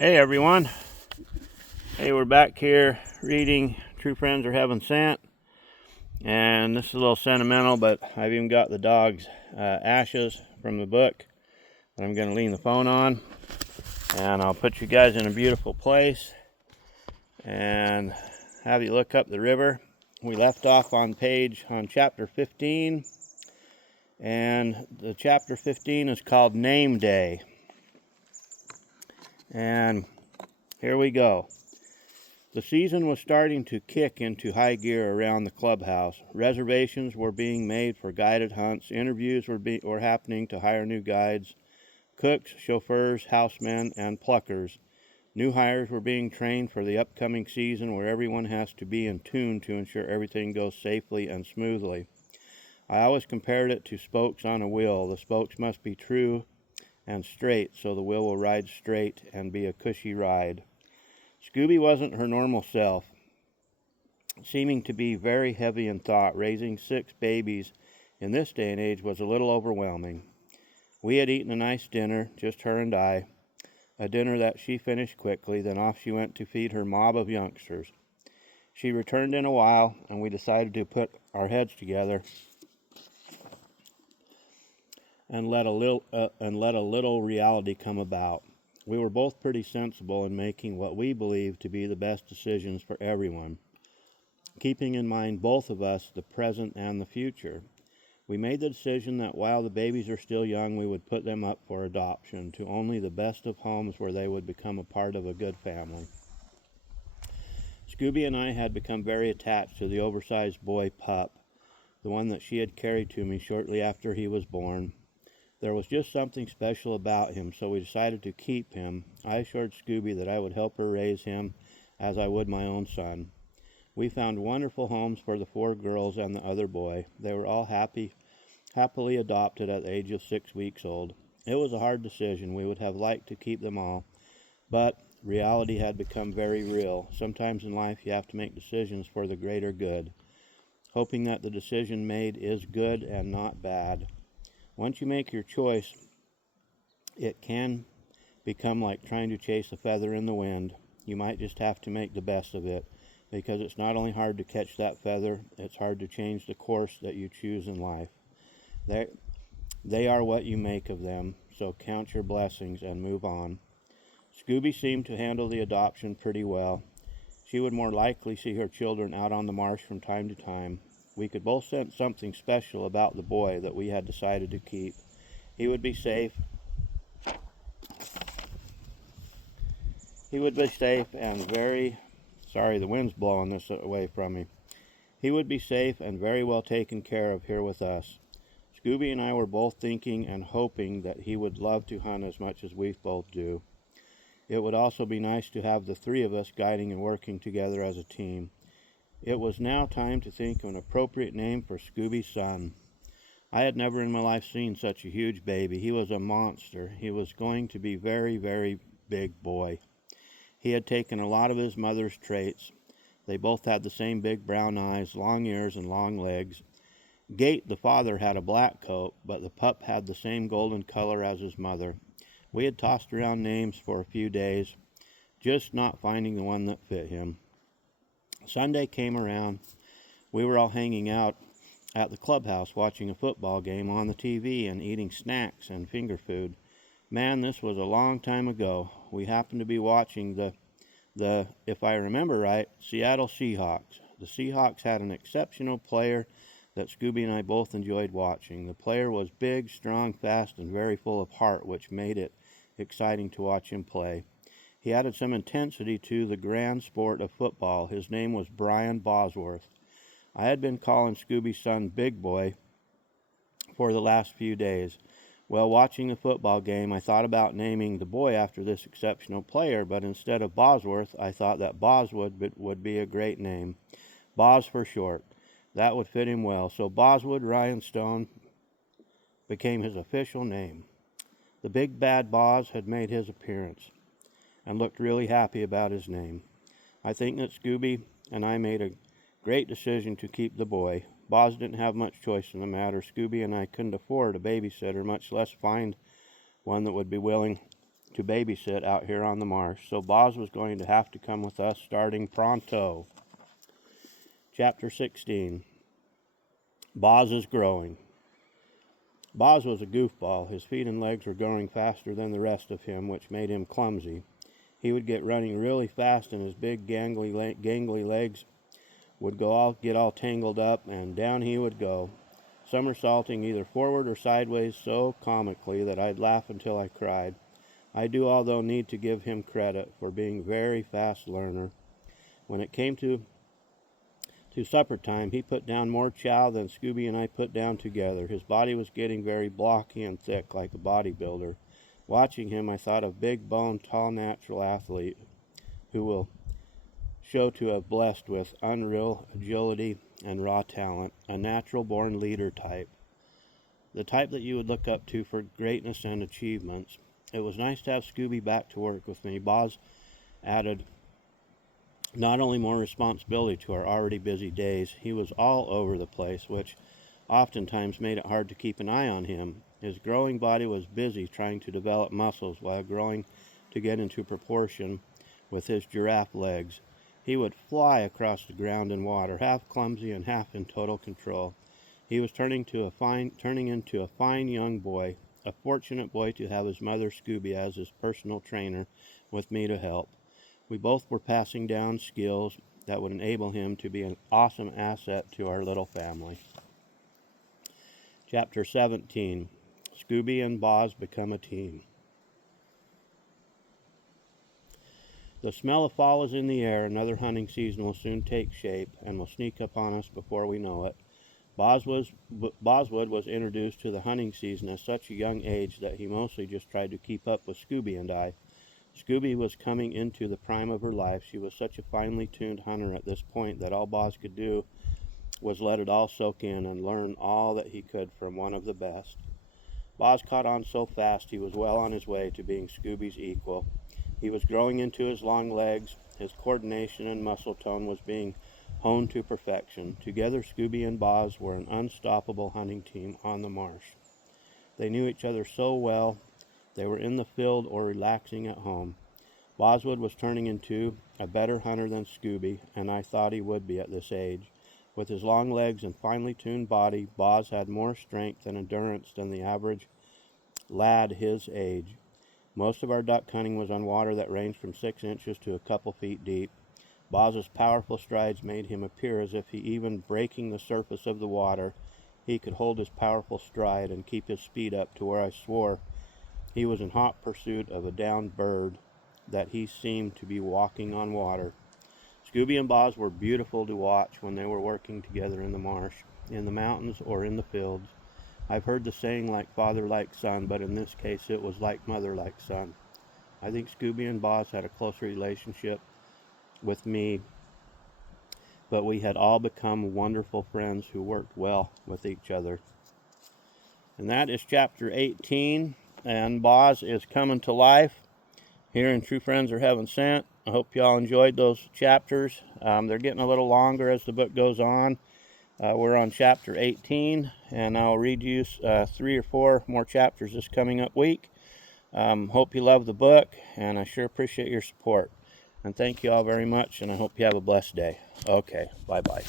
Hey everyone. Hey, we're back here reading True Friends Are Heaven Sent. And this is a little sentimental, but I've even got the dog's ashes from the book that I'm going to lean the phone on. And I'll put you guys in a beautiful place and have you look up the river. We left off on chapter 15. And the chapter 15 is called Name Day. And here we go. The season was starting to kick into high gear around the clubhouse. Reservations were being made for guided hunts. Interviews were happening to hire new guides, cooks, chauffeurs, housemen, and pluckers. New hires were being trained for the upcoming season where everyone has to be in tune to ensure everything goes safely and smoothly. I always compared it to spokes on a wheel. The spokes must be true and straight so the wheel will ride straight and be a cushy ride. Scooby wasn't her normal self, seeming to be very heavy in thought. Raising 6 babies in this day and age was a little overwhelming. We had eaten a nice dinner, just her and I, a dinner that she finished quickly, then off she went to feed her mob of youngsters. She returned in a while, and we decided to put our heads together and let a little reality come about. We were both pretty sensible in making what we believed to be the best decisions for everyone, keeping in mind both of us the present and the future. We made the decision that while the babies are still young, we would put them up for adoption to only the best of homes where they would become a part of a good family. Scooby and I had become very attached to the oversized boy pup, the one that she had carried to me shortly after he was born. There was just something special about him, so we decided to keep him. I assured Scooby that I would help her raise him as I would my own son. We found wonderful homes for the 4 girls and the other boy. They were all happily adopted at the age of 6 weeks old. It was a hard decision. We would have liked to keep them all, but reality had become very real. Sometimes in life you have to make decisions for the greater good, hoping that the decision made is good and not bad. Once you make your choice, it can become like trying to chase a feather in the wind. You might just have to make the best of it, because it's not only hard to catch that feather, it's hard to change the course that you choose in life. They are what you make of them, so count your blessings and move on. Scooby seemed to handle the adoption pretty well. She would more likely see her children out on the marsh from time to time. We could both sense something special about the boy that we had decided to keep. He would be safe. He would be safe and very... Sorry, the wind's blowing this away from me. He would be safe and very well taken care of here with us. Scooby and I were both thinking and hoping that he would love to hunt as much as we both do. It would also be nice to have the 3 of us guiding and working together as a team. It was now time to think of an appropriate name for Scooby's son. I had never in my life seen such a huge baby. He was a monster. He was going to be very, very big boy. He had taken a lot of his mother's traits. They both had the same big brown eyes, long ears, and long legs. Gate, the father, had a black coat, but the pup had the same golden color as his mother. We had tossed around names for a few days, just not finding the one that fit him. Sunday came around. We were all hanging out at the clubhouse watching a football game on the TV and eating snacks and finger food. Man, this was a long time ago. We happened to be watching the, if I remember right, Seattle Seahawks. The Seahawks had an exceptional player that Scooby and I both enjoyed watching. The player was big, strong, fast, and very full of heart, which made it exciting to watch him play. He added some intensity to the grand sport of football. His name was Brian Bosworth. I had been calling Scooby's son Big Boy for the last few days. While watching the football game, I thought about naming the boy after this exceptional player, but instead of Bosworth, I thought that Boswood would be a great name. Bos for short. That would fit him well. So Boswood Ryanstone became his official name. The big bad Bos had made his appearance and looked really happy about his name. I think that Scooby and I made a great decision to keep the boy. Boz didn't have much choice in the matter. Scooby and I couldn't afford a babysitter, much less find one that would be willing to babysit out here on the marsh, so Boz was going to have to come with us starting pronto. Chapter 16. Boz is growing. Boz was a goofball. His feet and legs were growing faster than the rest of him, which made him clumsy. He would get running really fast, and his big gangly legs would get all tangled up, and down he would go, somersaulting either forward or sideways so comically that I'd laugh until I cried. I do, although, need to give him credit for being a very fast learner. When it came to supper time, he put down more chow than Scooby and I put down together. His body was getting very blocky and thick, like a bodybuilder. Watching him, I thought of big-boned, tall, natural athlete who will show to have blessed with unreal agility and raw talent, a natural-born leader type, the type that you would look up to for greatness and achievements. It was nice to have Scooby back to work with me. Boz added not only more responsibility to our already busy days, he was all over the place, which oftentimes made it hard to keep an eye on him. His growing body was busy trying to develop muscles while growing to get into proportion with his giraffe legs. He would fly across the ground and water, half clumsy and half in total control. He was turning into a fine young boy, a fortunate boy to have his mother Scooby as his personal trainer with me to help. We both were passing down skills that would enable him to be an awesome asset to our little family. Chapter 17. Scooby and Boz become a team. The smell of fall is in the air. Another hunting season will soon take shape and will sneak upon us before we know it. Boswood was introduced to the hunting season at such a young age that he mostly just tried to keep up with Scooby and I. Scooby was coming into the prime of her life. She was such a finely tuned hunter at this point that all Boz could do was let it all soak in and learn all that he could from one of the best. Boz caught on so fast he was well on his way to being Scooby's equal. He was growing into his long legs. His coordination and muscle tone was being honed to perfection. Together, Scooby and Boz were an unstoppable hunting team on the marsh. They knew each other so well. They were in the field or relaxing at home. Boswood was turning into a better hunter than Scooby, and I thought he would be at this age. With his long legs and finely tuned body, Boz had more strength and endurance than the average lad his age. Most of our duck hunting was on water that ranged from 6 inches to a couple feet deep. Boz's powerful strides made him appear as if even breaking the surface of the water, he could hold his powerful stride and keep his speed up to where I swore he was in hot pursuit of a downed bird, that he seemed to be walking on water. Scooby and Boz were beautiful to watch when they were working together in the marsh, in the mountains, or in the fields. I've heard the saying like father like son, but in this case it was like mother like son. I think Scooby and Boz had a close relationship with me, but we had all become wonderful friends who worked well with each other. And that is chapter 18, and Boz is coming to life here in True Friends Are Heaven Sent. I hope y'all enjoyed those chapters. They're getting a little longer as the book goes on. We're on chapter 18, and I'll read you 3 or 4 more chapters this coming up week. Hope you love the book, and I sure appreciate your support. And thank you all very much, and I hope you have a blessed day. Okay, bye-bye.